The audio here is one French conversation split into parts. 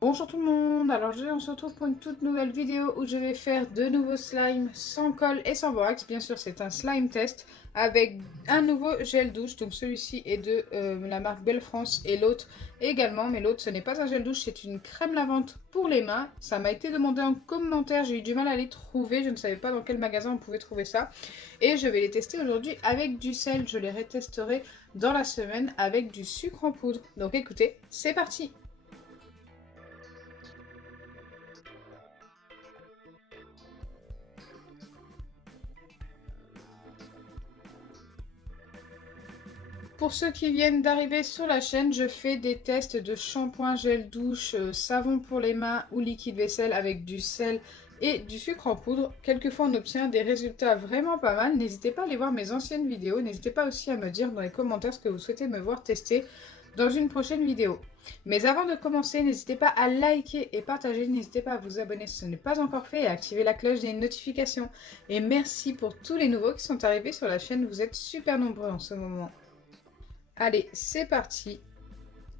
Bonjour tout le monde, alors on se retrouve pour une toute nouvelle vidéo où je vais faire de nouveaux slimes sans colle et sans borax. Bien sûr c'est un slime test avec un nouveau gel douche, donc celui-ci est de la marque Belle France et l'autre également, mais l'autre ce n'est pas un gel douche, c'est une crème lavante pour les mains. Ça m'a été demandé en commentaire, j'ai eu du mal à les trouver, je ne savais pas dans quel magasin on pouvait trouver ça. Et je vais les tester aujourd'hui avec du sel, je les retesterai dans la semaine avec du sucre en poudre. Donc écoutez, c'est parti! Pour ceux qui viennent d'arriver sur la chaîne, je fais des tests de shampoing, gel douche, savon pour les mains ou liquide vaisselle avec du sel et du sucre en poudre. Quelquefois on obtient des résultats vraiment pas mal. N'hésitez pas à aller voir mes anciennes vidéos. N'hésitez pas aussi à me dire dans les commentaires ce que vous souhaitez me voir tester dans une prochaine vidéo. Mais avant de commencer, n'hésitez pas à liker et partager. N'hésitez pas à vous abonner si ce n'est pas encore fait et à activer la cloche des notifications. Et merci pour tous les nouveaux qui sont arrivés sur la chaîne. Vous êtes super nombreux en ce moment. Allez, c'est parti.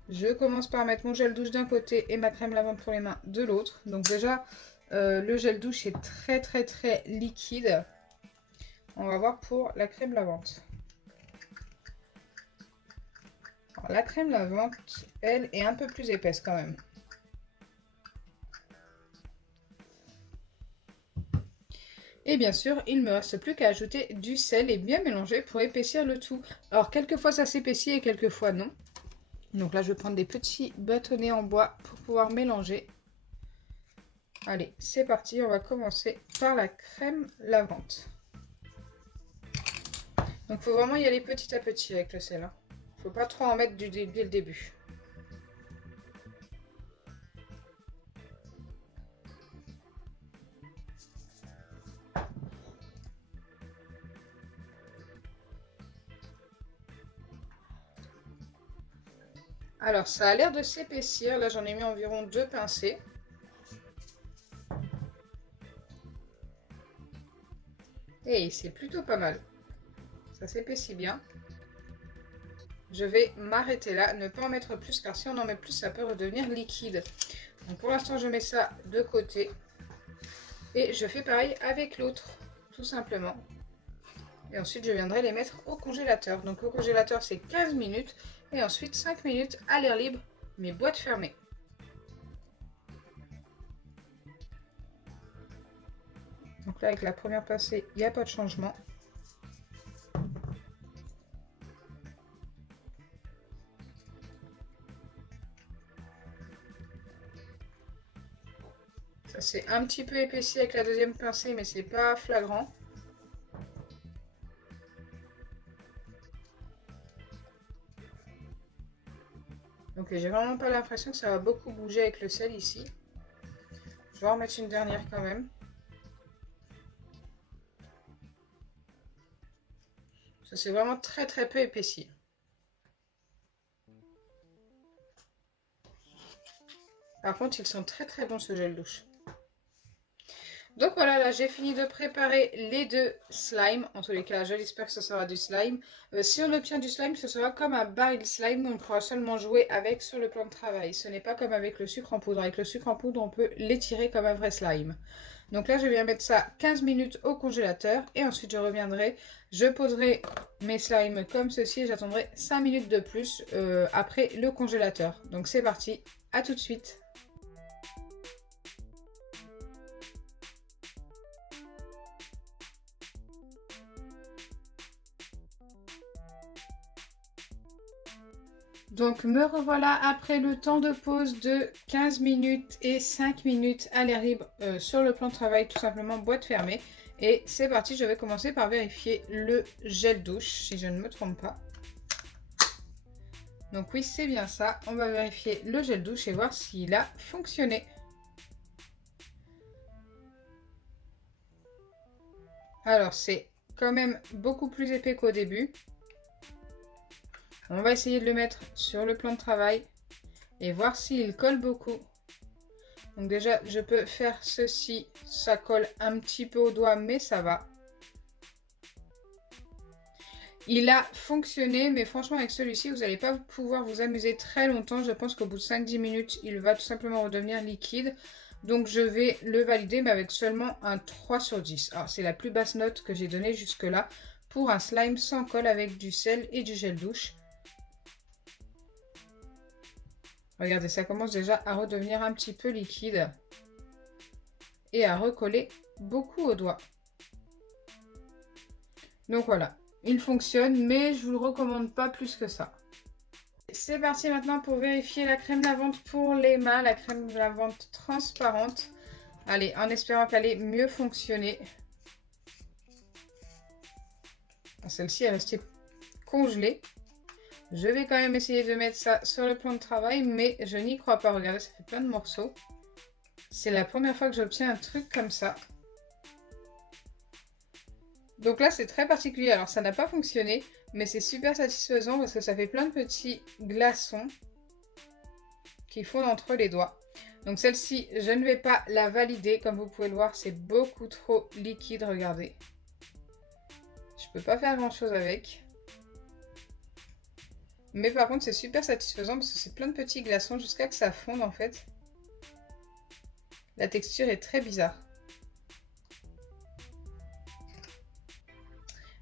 Je commence par mettre mon gel douche d'un côté et ma crème lavante pour les mains de l'autre. Donc déjà, le gel douche est très liquide. On va voir pour la crème lavante. Alors, la crème lavante, elle, est un peu plus épaisse quand même. Et bien sûr, il ne me reste plus qu'à ajouter du sel et bien mélanger pour épaissir le tout. Alors, quelquefois ça s'épaissit et quelquefois non. Donc là, je vais prendre des petits bâtonnets en bois pour pouvoir mélanger. Allez, c'est parti. On va commencer par la crème lavante. Donc, il faut vraiment y aller petit à petit avec le sel. Il ne faut pas trop en mettre dès le début. Alors, ça a l'air de s'épaissir. Là, j'en ai mis environ 2 pincées. Et c'est plutôt pas mal. Ça s'épaissit bien. Je vais m'arrêter là, ne pas en mettre plus, car si on en met plus, ça peut redevenir liquide. Donc pour l'instant, je mets ça de côté. Et je fais pareil avec l'autre, tout simplement. Et ensuite, je viendrai les mettre au congélateur. Donc au congélateur, c'est 15 minutes. Et ensuite, 5 minutes à l'air libre, mais boîte fermée. Donc là, avec la première pincée, il n'y a pas de changement. Ça s'est un petit peu épaissi avec la deuxième pincée, mais c'est pas flagrant. Donc j'ai vraiment pas l'impression que ça va beaucoup bouger avec le sel ici. Je vais en mettre une dernière quand même. Ça c'est vraiment très peu épaissi. Par contre, ils sont très bons ce gel douche. Donc voilà, là j'ai fini de préparer les deux slimes. En tous les cas, j'espère que ce sera du slime. Si on obtient du slime, ce sera comme un baril slime. On pourra seulement jouer avec sur le plan de travail. Ce n'est pas comme avec le sucre en poudre. Avec le sucre en poudre, on peut l'étirer comme un vrai slime. Donc là, je viens mettre ça 15 minutes au congélateur. Et ensuite, je reviendrai. Je poserai mes slimes comme ceci. Et j'attendrai 5 minutes de plus après le congélateur. Donc c'est parti. À tout de suite. Donc me revoilà après le temps de pause de 15 minutes et 5 minutes à l'air libre sur le plan de travail, tout simplement boîte fermée. Et c'est parti, je vais commencer par vérifier le gel douche, si je ne me trompe pas. Donc oui, c'est bien ça. On va vérifier le gel douche et voir s'il a fonctionné. Alors c'est quand même beaucoup plus épais qu'au début. On va essayer de le mettre sur le plan de travail et voir s'il colle beaucoup. Donc déjà, je peux faire ceci. Ça colle un petit peu au doigt, mais ça va. Il a fonctionné, mais franchement avec celui-ci, vous n'allez pas pouvoir vous amuser très longtemps. Je pense qu'au bout de 5-10 minutes, il va tout simplement redevenir liquide. Donc je vais le valider, mais avec seulement un 3 sur 10. Alors c'est la plus basse note que j'ai donnée jusque-là pour un slime sans colle avec du sel et du gel douche. Regardez, ça commence déjà à redevenir un petit peu liquide et à recoller beaucoup aux doigts. Donc voilà, il fonctionne, mais je vous le recommande pas plus que ça. C'est parti maintenant pour vérifier la crème lavante pour les mains, la crème lavante transparente. Allez, en espérant qu'elle ait mieux fonctionné. Celle-ci est restée congelée. Je vais quand même essayer de mettre ça sur le plan de travail, mais je n'y crois pas. Regardez, ça fait plein de morceaux. C'est la première fois que j'obtiens un truc comme ça. Donc là, c'est très particulier. Alors, ça n'a pas fonctionné, mais c'est super satisfaisant parce que ça fait plein de petits glaçons qui fondent entre les doigts. Donc celle-ci, je ne vais pas la valider. Comme vous pouvez le voir, c'est beaucoup trop liquide. Regardez. Je peux pas faire grand-chose avec. Mais par contre, c'est super satisfaisant parce que c'est plein de petits glaçons jusqu'à que ça fonde en fait. La texture est très bizarre.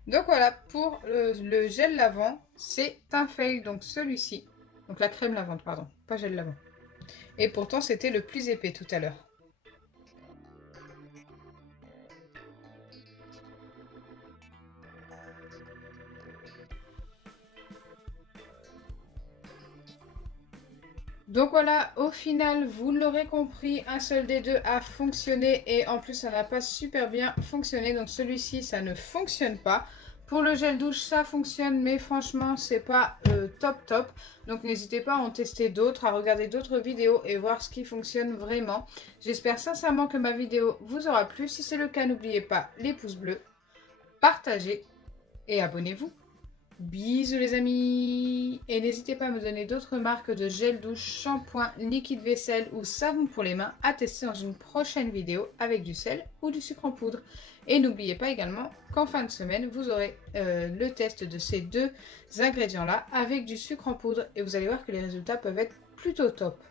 Donc voilà, pour le gel lavant, c'est un fail, donc celui-ci. Donc la crème lavante, pardon, pas gel lavant. Et pourtant, c'était le plus épais tout à l'heure. Donc voilà, au final, vous l'aurez compris, un seul des deux a fonctionné et en plus, ça n'a pas super bien fonctionné. Donc celui-ci, ça ne fonctionne pas. Pour le gel douche, ça fonctionne, mais franchement, c'est pas top. Donc n'hésitez pas à en tester d'autres, à regarder d'autres vidéos et voir ce qui fonctionne vraiment. J'espère sincèrement que ma vidéo vous aura plu. Si c'est le cas, n'oubliez pas les pouces bleus, partagez et abonnez-vous. Bisous les amis. Et n'hésitez pas à me donner d'autres marques de gel douche, shampoing, liquide vaisselle ou savon pour les mains à tester dans une prochaine vidéo avec du sel ou du sucre en poudre. Et n'oubliez pas également qu'en fin de semaine, vous aurez le test de ces deux ingrédients-là avec du sucre en poudre. Et vous allez voir que les résultats peuvent être plutôt top.